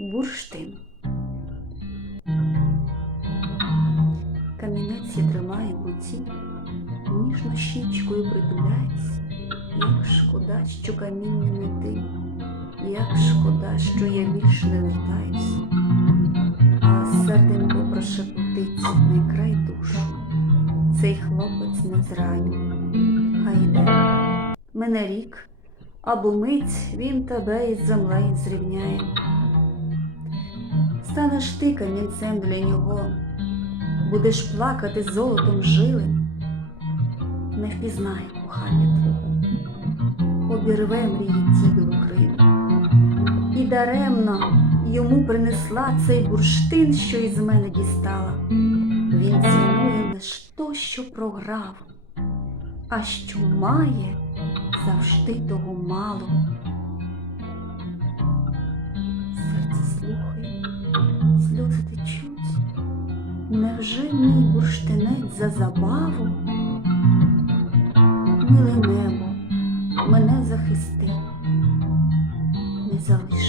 бурштин. Камінець я тримаю в руці, ніжно щічкою притуляюсь, як шкода, що каміння не ти, як шкода, що я більш не вертаюсь, а серденько прошепотить не край душу. Цей хлопець не зраню, хай йде. Мене рік, або мить він тебе із землею зрівняє. Станеш ти камінцем для нього, будеш плакати золотом жили, не впізнає кохання твого, обірве мрії ті білокрилі. І даремно йому принесла цей бурштин, що із мене дістала. Він цінує лиш то, що програв, а що має, завжди того мало. Невже мій бурштинець за забаву? Миле небо, мене захисти, не залиш